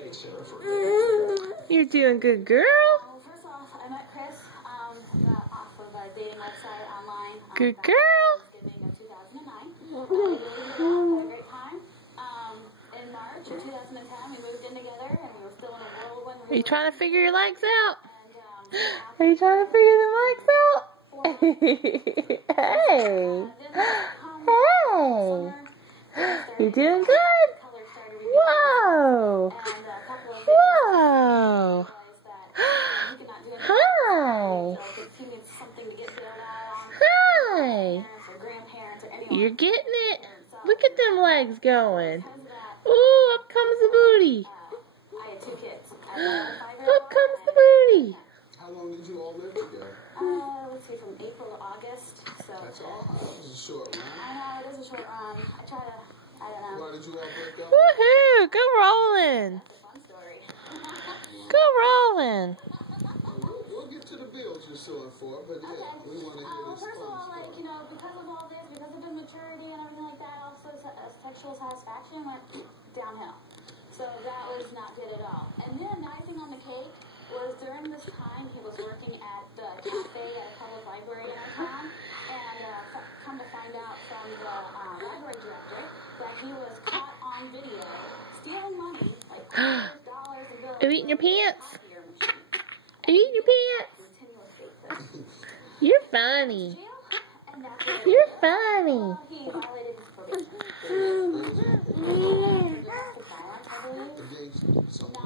Thanks, Sarah, for You're doing good, girl. Well, first off, I met Chris off of a dating website online. Good girl. Thanksgiving of 2009. We really hit it off, had a great time. In March of 2010, we moved in together, and we were still in a whirlwind. Are you trying to figure your legs out? And, Are you trying to figure the legs out? Hey. Hey. You doing good? Whoa. Whoa. Hi. Hi. You're getting it. Look at them legs going. Ooh, up comes the booty. I had 2 kids. Up comes the booty. How long did you all live together? Let's see, from April to August. So That's all. That was a short run. I know, it is a short run. I try to, I don't know. Why did you all break up? Woohoo! Go rolling. It's a fun story. Go rolling. We'll get to the bills you're suing for, but yeah, we want to hear this First of fun all, like, story. you know, because of all this, because of the maturity and everything like that, also sexual satisfaction went downhill. So that was not good at all. And then the icing on the cake was during this time he was working at the cafe at a public library in our town, and come to find out from the library director that he was caught on video stealing money, like $100 and bills. Are you eating your pants? Copier machine. Are you eating your pants? Continuous basis. You're funny. And that's what You're funny. he violated his probation. What was it? Domestic violence, I believe. Against something.